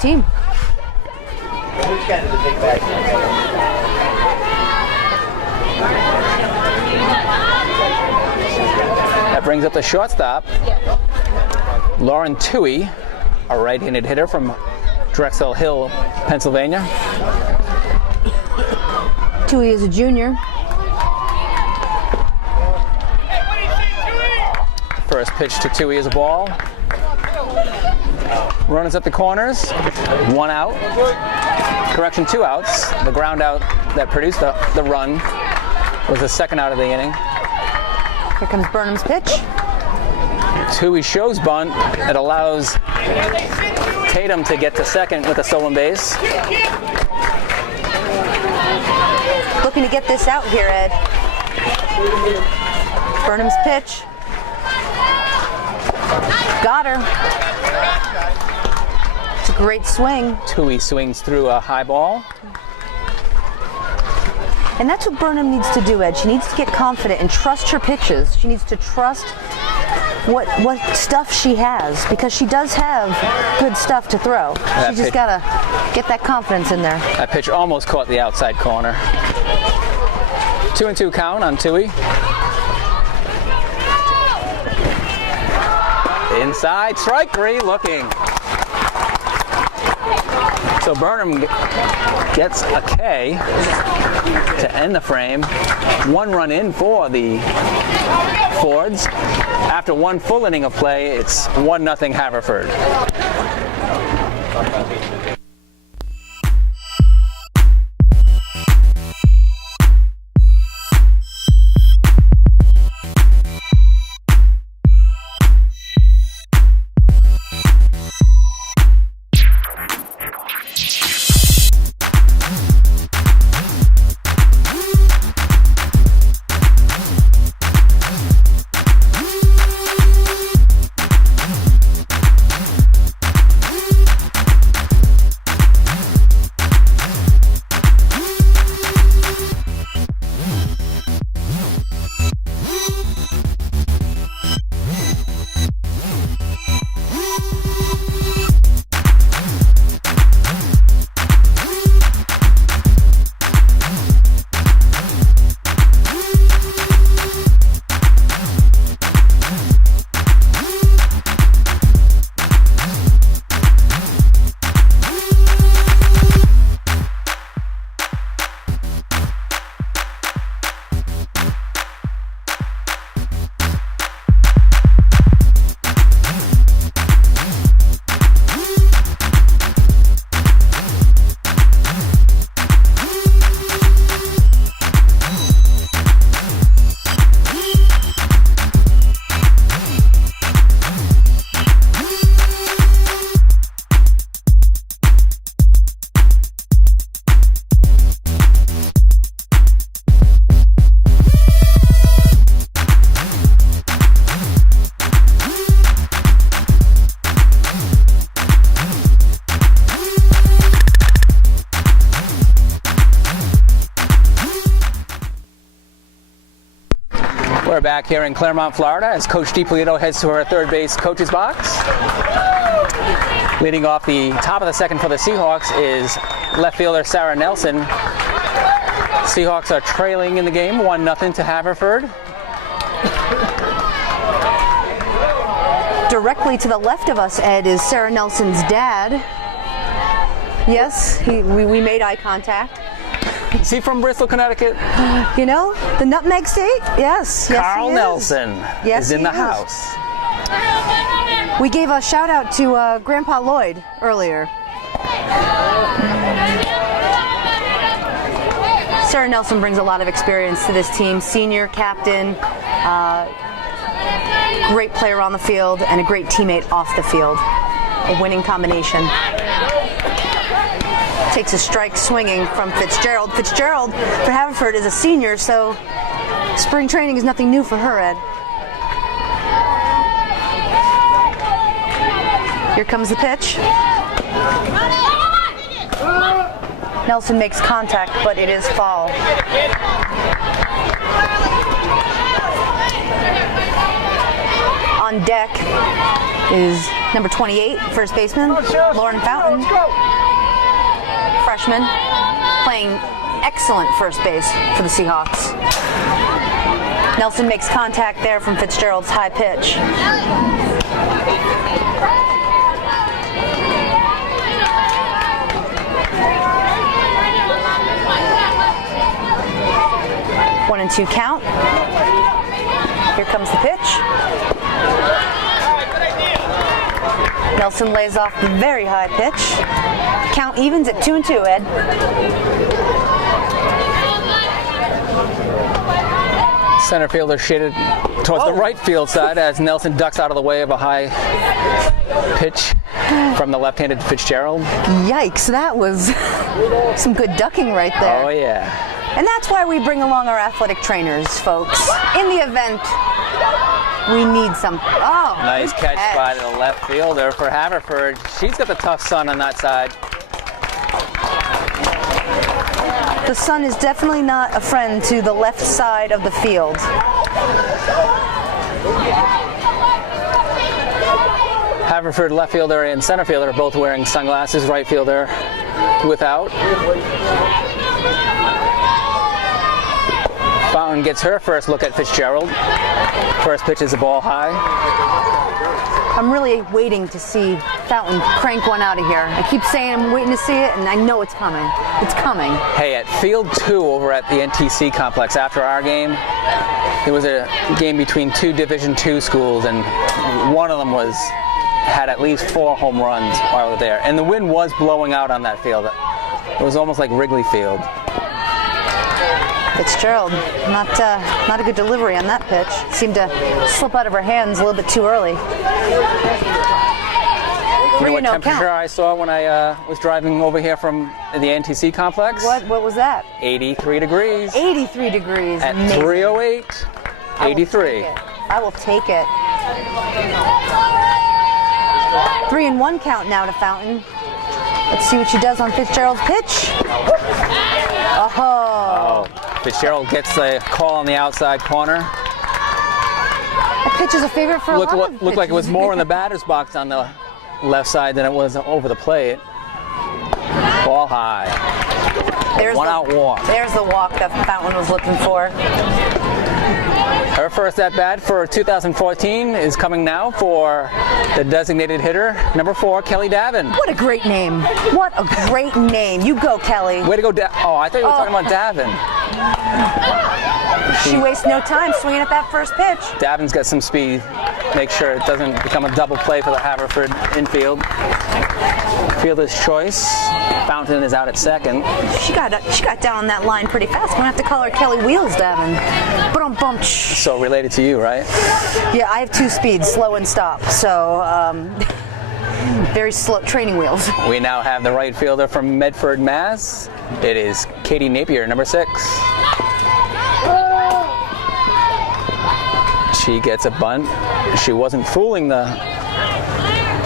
team. That brings up the shortstop, Lauren Toohey, a right-handed hitter from Drexel Hill, Pennsylvania. Toohey is a junior. First pitch to Toohey is a ball. Runners at the corners, 1 out. Correction, 2 outs. The ground out that produced the run was the second out of the inning. Here comes Burnham's pitch. Toohey shows bunt. It allows Tatum to get to second with a stolen base. Looking to get this out here, Ed. Burnham's pitch. Got her. It's a great swing. Toohey swings through a high ball. And that's what Burnham needs to do, Ed. She needs to get confident and trust her pitches. She needs to trust what stuff she has, because she does have good stuff to throw. She just got to get that confidence in there. That pitch almost caught the outside corner. 2-2 count on Toohey. Inside, strike 3, looking. So Burnham gets a K to end the frame. 1 run in for the Fords. After 1 full inning of play, it's 1-0 Haverford. We're back here in Claremont, Florida, as Coach DiPolito heads to her third base coach's box. Leading off the top of the second for the Seahawks is left fielder Sarah Nelson. Seahawks are trailing in the game, 1-0 to Haverford. Directly to the left of us, Ed, is Sarah Nelson's dad. Yes, we made eye contact. Is he from Bristol, Connecticut? You know, the Nutmeg State? Yes. Carl Nelson is in the house. We gave a shout out to Grandpa Lloyd earlier. Sarah Nelson brings a lot of experience to this team. Senior captain, great player on the field, and a great teammate off the field. A winning combination. Takes a strike swinging from Fitzgerald. Fitzgerald for Haverford is a senior, so spring training is nothing new for her, Ed. Here comes the pitch. Nelson makes contact, but it is foul. On deck is number 28, first baseman, Lauren Fountain. Freshman, playing excellent first base for the Seahawks. Nelson makes contact there from Fitzgerald's high pitch. One and two count. Here comes the pitch. Nelson lays off the very high pitch. Count evens at 2-2, Ed. Center fielder shaded towards the right field side as Nelson ducks out of the way of a high pitch from the left-handed Fitzgerald. Yikes, that was some good ducking right there. Oh, yeah. And that's why we bring along our athletic trainers, folks. In the event we need some. Oh, Nice catch by the left fielder for Haverford. She's got the tough sun on that side. The sun is definitely not a friend to the left side of the field. Haverford left fielder and center fielder are both wearing sunglasses. Right fielder without. Fountain gets her first look at Fitzgerald. First pitch is a ball high. I'm really waiting to see Fountain crank one out of here. I keep saying I'm waiting to see it, and I know it's coming. It's coming. Hey, at Field 2 over at the NTC complex, after our game, there was a game between two Division II schools, and one of them had at least 4 home runs while we were there. And the wind was blowing out on that field. It was almost like Wrigley Field. Fitzgerald, not a good delivery on that pitch. Seemed to slip out of her hands a little bit too early. You know what temperature I saw when I was driving over here from the NTC complex? What was that? 83 degrees. 83 degrees. At Amazing. 3:08, 83. I will take it. 3-1 count now to Fountain. Let's see what she does on Fitzgerald's pitch. Oh. Fitzgerald gets a call on the outside corner. That pitch is a favorite for a lot of Looked like it was pitchers. more in the batter's box on the left side than it was over the plate. Ball high. There's One out walk. There's the walk that Fountain was looking for. Her first at bat for 2014 is coming now for the designated hitter, number 4, Kelly Davin. What a great name. What a great name. You go, Kelly. Way to go, Oh, I thought you were talking about Davin. She wastes no time swinging at that first pitch. Davin's got some speed. Make sure it doesn't become a double play for the Haverford infield. Fielder's choice. Fountain is out at second. She got down on that line pretty fast. We're gonna have to call her Kelly Wheels, Davin. Ba-dum-bum. So related to you, right? Yeah, I have 2 speeds, slow and stop. So very slow training wheels. We now have the right fielder from Medford, Mass. It is Katie Napier, number 6. She gets a bunt. She wasn't fooling the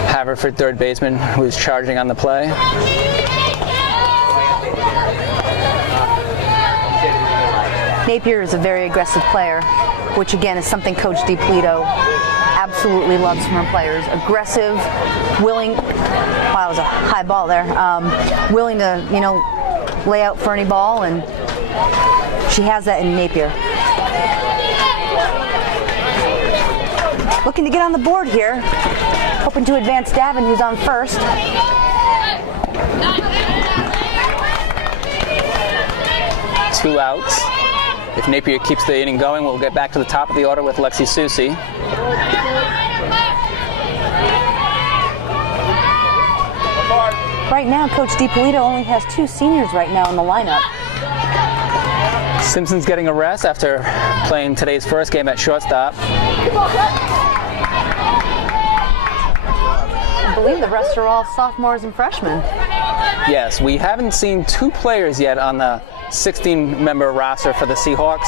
Haverford third baseman who was charging on the play. Napier is a very aggressive player, which again is something Coach DiPolito absolutely loves from her players. Aggressive, willing. Wow, that was a high ball there. Willing to, lay out for any ball, and she has that in Napier. Looking to get on the board here. Hoping to advance Davin, who's on first. Two outs. If Napier keeps the inning going, we'll get back to the top of the order with Lexi Susi. Right now, Coach DiPolito only has 2 seniors right now in the lineup. Simpson's getting a rest after playing today's first game at shortstop. I believe the rest are all sophomores and freshmen. Yes, we haven't seen 2 players yet on the 16-member roster for the Seahawks.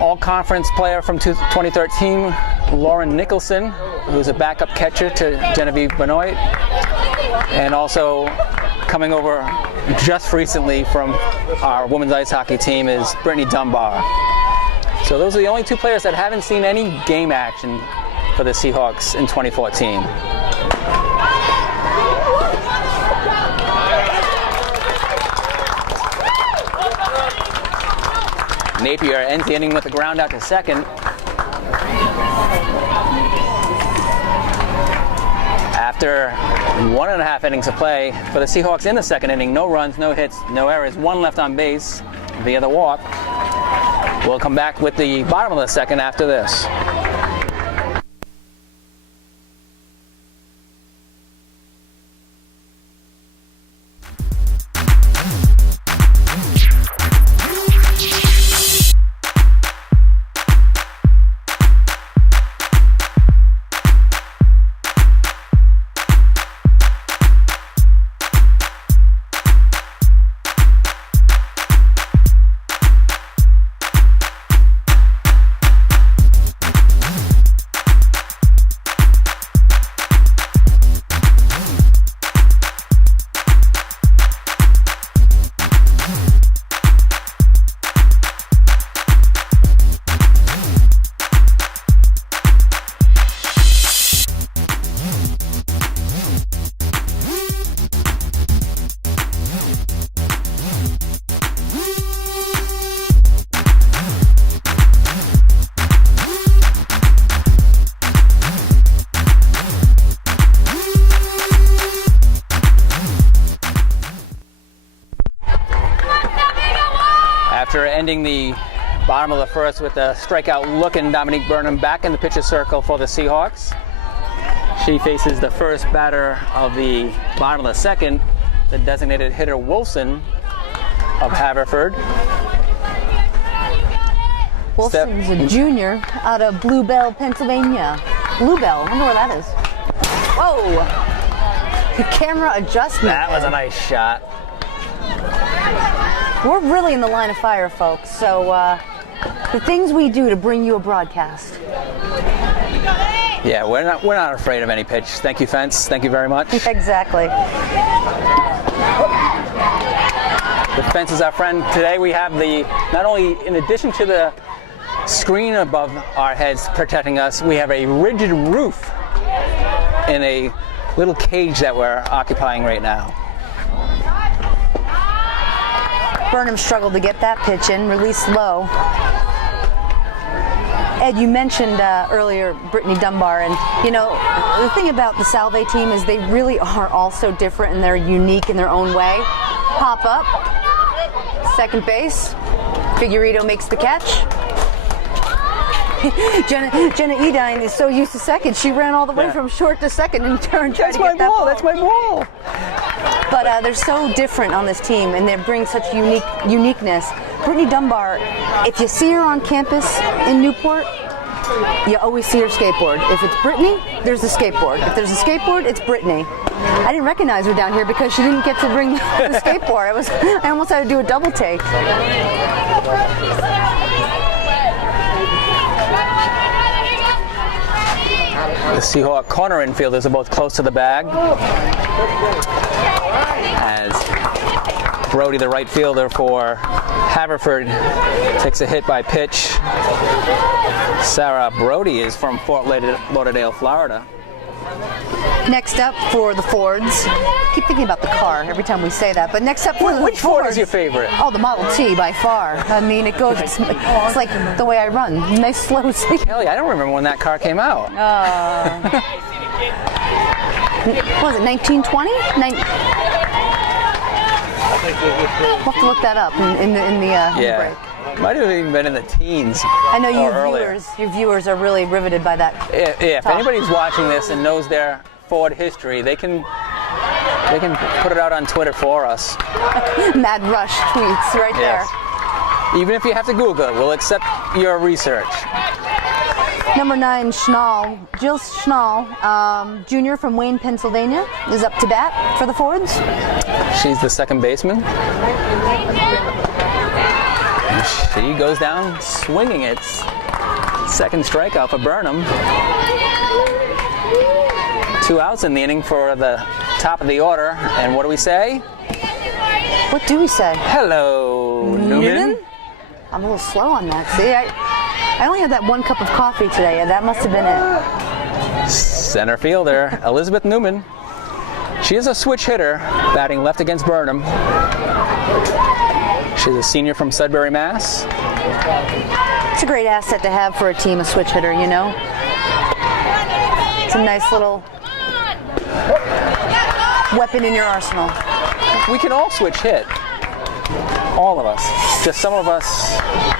All-conference player from 2013, Lauren Nicholson, who's a backup catcher to Genevieve Benoit, and also coming over just recently from our women's ice hockey team is Brittany Dunbar. So those are the only two players that haven't seen any game action for the Seahawks in 2014. Napier ends the inning with a ground out to second. After 1.5 innings of play for the Seahawks in the second inning, no runs, no hits, no errors, one left on base via the walk. We'll come back with the bottom of the second after this. After ending the bottom of the first with a strikeout looking Dominique Burnham back in the pitcher's circle for the Seahawks. She faces the first batter of the bottom of the second, the designated hitter Wilson of Haverford. Wilson's a junior out of Bluebell, Pennsylvania. Bluebell, I wonder where that is. Whoa! The camera adjustment. That was a nice shot. We're really in the line of fire, folks. So the things we do to bring you a broadcast. Yeah, we're not afraid of any pitch. Thank you, Fence. Thank you very much. Exactly. The Fence is our friend. Today we have not only in addition to the screen above our heads protecting us, we have a rigid roof in a little cage that we're occupying right now. Burnham struggled to get that pitch in, released low. Ed, you mentioned earlier Brittany Dunbar, and you know, the thing about the Salve team is they really are all so different and they're unique in their own way. Pop up, second base, Figueredo makes the catch. Jenna Edine is so used to second, she ran all the way from short to second and tried to get that ball. That's my ball. But they're so different on this team, and they bring such uniqueness. Brittany Dunbar, if you see her on campus in Newport, you always see her skateboard. If it's Brittany, there's a skateboard. If there's a skateboard, it's Brittany. I didn't recognize her down here because she didn't get to bring the skateboard. I almost had to do a double take. The Seahawk corner infielders are both close to the bag. As Brody, the right fielder for Haverford, takes a hit by pitch. Sarah Brody is from Fort Lauderdale, Florida. Next up for the Fords. I keep thinking about the car every time we say that, but next up for the Which Ford is your favorite? Oh, the Model T by far. I mean, it's like the way I run. Nice slow speed. Kelly, I don't remember when that car came out. What was it, 1920? We'll have to look that up in the break. Might have even been in the teens. I know your viewers are really riveted by that. Yeah, if anybody's watching this and knows their Ford history, they can put it out on Twitter for us. Mad Rush tweets right there. Even if you have to Google it, we'll accept your research. Number 9, Schnall, Jill Schnall, junior from Wayne, Pennsylvania, is up to bat for the Fords. She's the second baseman. And she goes down swinging it. Second strikeout for Burnham. 2 outs in the inning for the top of the order. And what do we say? What do we say? Hello, Newman. I'm a little slow on that. See, I only had that 1 cup of coffee today, and that must have been it. Center fielder, Elizabeth Newman. She is a switch hitter, batting left against Burnham. She's a senior from Sudbury, Mass. It's a great asset to have for a team, a switch hitter, you know? It's a nice little weapon in your arsenal. We can all switch hit. All of us. Just some of us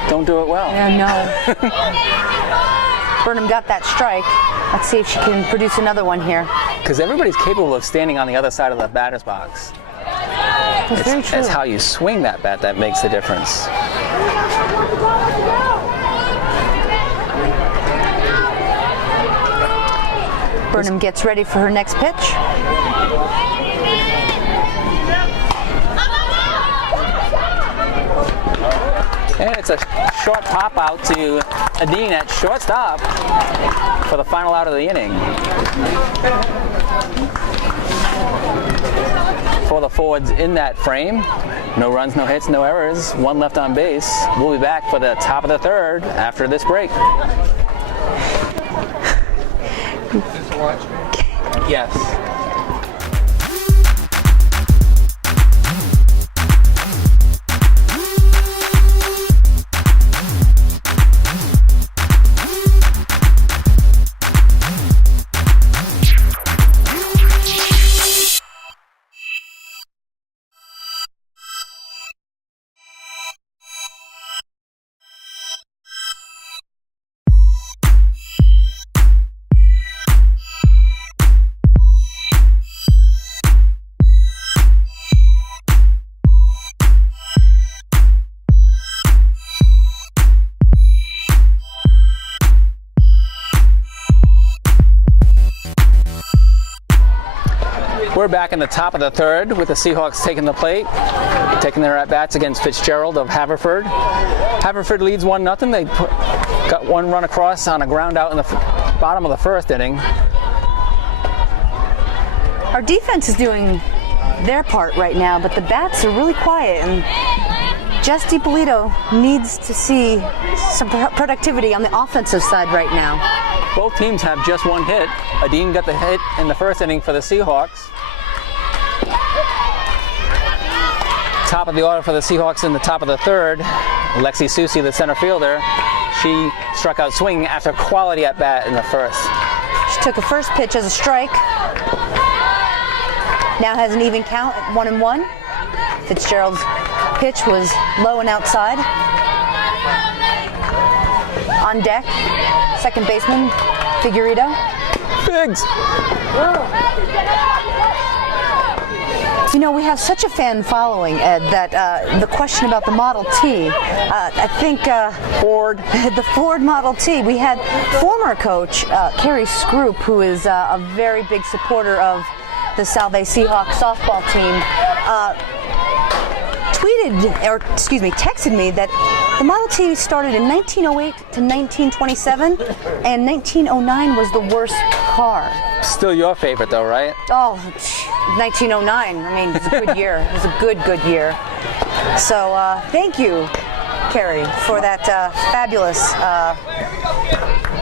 don't do it well. Yeah, no. Burnham got that strike. Let's see if she can produce another one here. Because everybody's capable of standing on the other side of the batter's box. That's very true. It's how you swing that bat that makes the difference. Burnham gets ready for her next pitch. And it's a short pop out to Adine at shortstop for the final out of the inning. For the forwards in that frame, no runs, no hits, no errors, 1 left on base. We'll be back for the top of the third after this break. Yes. We're back in the top of the third with the Seahawks taking the plate, taking their at-bats against Fitzgerald of Haverford. Haverford leads 1-0. They got 1 run across on a ground out in the bottom of the first inning. Our defense is doing their part right now, but the bats are really quiet, and Jess DiPolito needs to see some productivity on the offensive side right now. Both teams have just 1 hit. Adine got the hit in the first inning for the Seahawks. Top of the order for the Seahawks in the top of the third. Lexi Susi, the center fielder, she struck out swinging after quality at bat in the first. She took a first pitch as a strike. Now has an even count at 1-1. Fitzgerald's pitch was low and outside. On deck, second baseman, Figueredo. Figs! You know, we have such a fan following, Ed, that the question about the Model T, I think Ford. The Ford Model T, we had former coach Carrie Scroop, who is a very big supporter of the Salve Seahawks softball team, texted me that the Model T started in 1908 to 1927, and 1909 was the worst car. Still your favorite though, right? Oh, 1909. I mean, it was a good year. It was a good year. So thank you, Carrie, for that fabulous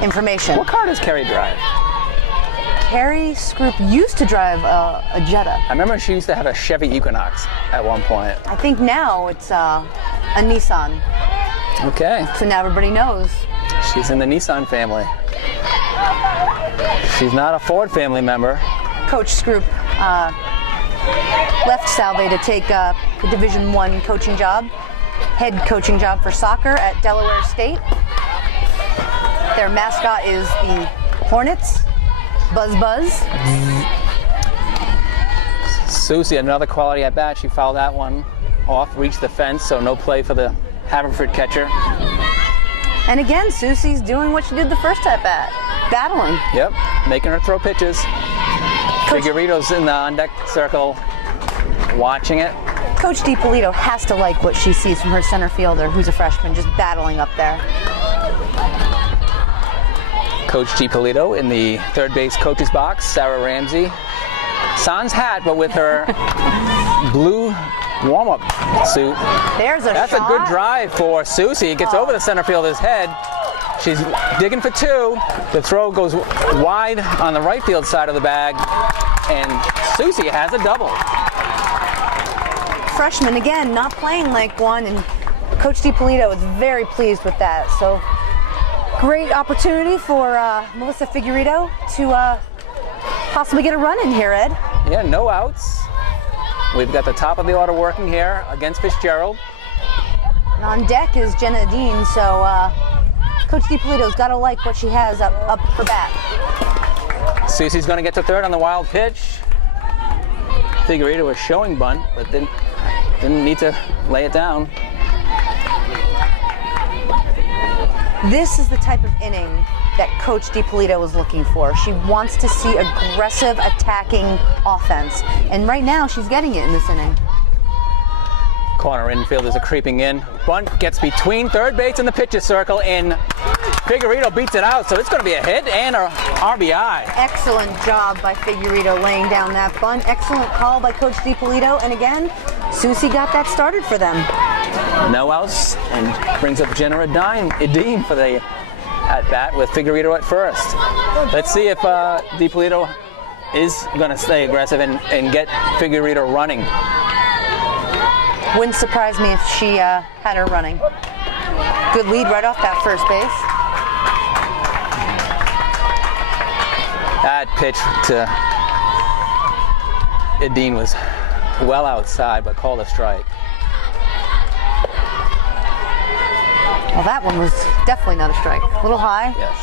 information. What car does Carrie drive? Carrie Scroop used to drive a Jetta. I remember she used to have a Chevy Equinox at one point. I think now it's a Nissan. Okay. So now everybody knows. She's in the Nissan family. She's not a Ford family member. Coach Scroop left Salve to take a Division I coaching job, head coaching job for soccer at Delaware State. Their mascot is the Hornets. Buzz Buzz. Susie, another quality at bat. She fouled that one off, reached the fence, so no play for the Haverford catcher. And again, Susie's doing what she did the first at bat, battling. Yep, making her throw pitches. Figueredo's in the on-deck circle, watching it. Coach DiPolito has to like what she sees from her center fielder, who's a freshman, just battling up there. Coach DiPolito in the third base coach's box, Sarah Ramsey. Sans hat, but with her blue warm-up suit. There's a That's shot. a good drive for Susie. It gets over the center fielder's head. She's digging for two. The throw goes wide on the right field side of the bag, and Susie has a double. Freshman, again, not playing like one, and Coach DiPolito is very pleased with that. So great opportunity for Melissa Figueredo to possibly get a run in here, Ed. Yeah, no outs. We've got the top of the order working here against Fitzgerald. And on deck is Jenna Dean, so Coach DiPolito's got to like what she has up for bat. Susie's going to get to third on the wild pitch. Figueredo was showing bunt, but didn't need to lay it down. This is the type of inning that Coach DiPolito was looking for. She wants to see aggressive, attacking offense. And right now, she's getting it in this inning. Corner infielders are creeping in. Bunt gets between third base and the pitcher circle, and Figueredo beats it out, so it's going to be a hit and a RBI. Excellent job by Figueredo laying down that bunt. Excellent call by Coach DiPolito. And again, Susie got that started for them. No outs, and brings up Jenna Dean for the at-bat with Figueredo at first. Let's see if DiPolito is going to stay aggressive and get Figueredo running. Wouldn't surprise me if she had her running. Good lead right off that first base. That pitch to Edine was well outside, but called a strike. Well, that one was definitely not a strike. A little high. Yes.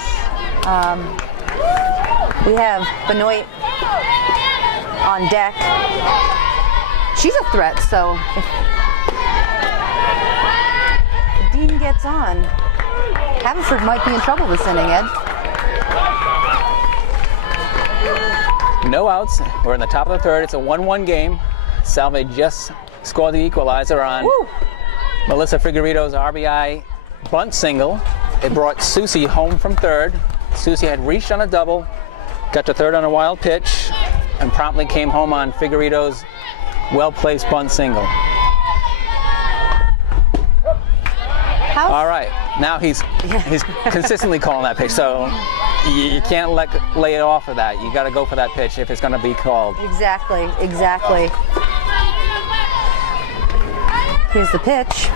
We have Benoit on deck. She's a threat, so if Dean gets on, Haverford might be in trouble this inning, Ed. No outs. We're in the top of the third. It's a 1-1 game. Salve just scored the equalizer on Melissa Figueredo's RBI bunt single. It brought Susie home from third. Susie had reached on a double, got to third on a wild pitch, and promptly came home on Figueredo's well-placed bunt single. All right, now he's consistently calling that pitch, so you can't lay it off of that. You got to go for that pitch if it's going to be called. Exactly. Here's the pitch.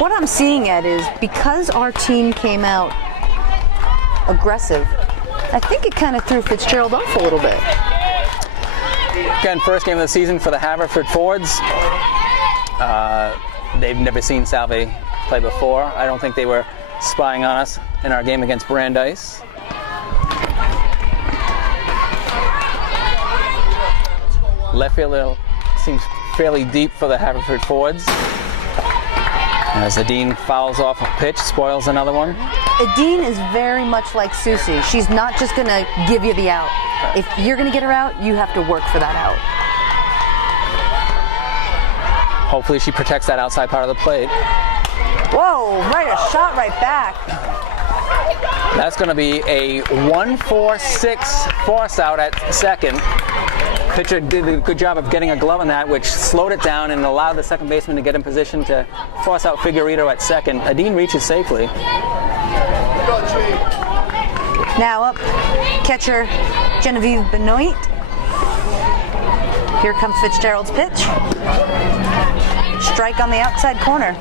What I'm seeing, Ed, is because our team came out aggressive, I think it kind of threw Fitzgerald off a little bit. Again, first game of the season for the Haverford Fords. They've never seen Salve play before. I don't think they were spying on us in our game against Brandeis. Left field seems fairly deep for the Haverford Fords. As Edine fouls off a pitch, spoils another one. Edine is very much like Susie. She's not just going to give you the out. If you're going to get her out, you have to work for that out. Hopefully she protects that outside part of the plate. Whoa, a shot right back. That's going to be a 1-4-6 force out at second. Pitcher did a good job of getting a glove on that, which slowed it down and allowed the second baseman to get in position to force out Figueredo at second. Edine reaches safely. Now up, catcher Genevieve Benoit. Here comes Fitzgerald's pitch. Strike on the outside corner.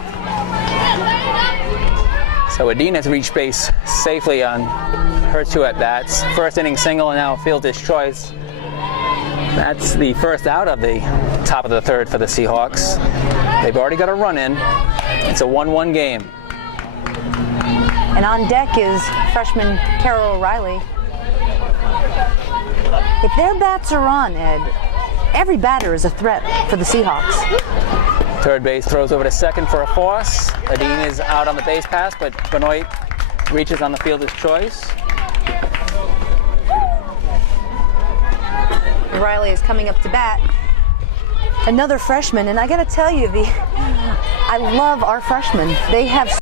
So Edine has reached base safely on her two at-bats. First inning single and now fielder's choice. That's the first out of the top of the third for the Seahawks. They've already got a run in. It's a 1-1 game. And on deck is freshman Carol O'Reilly. If their bats are on, Ed, every batter is a threat for the Seahawks. Third base throws over to second for a force. Edine is out on the base pass, but Benoit reaches on the fielder's choice. O'Reilly is coming up to bat. Another freshman, and I got to tell you, I love our freshmen. They have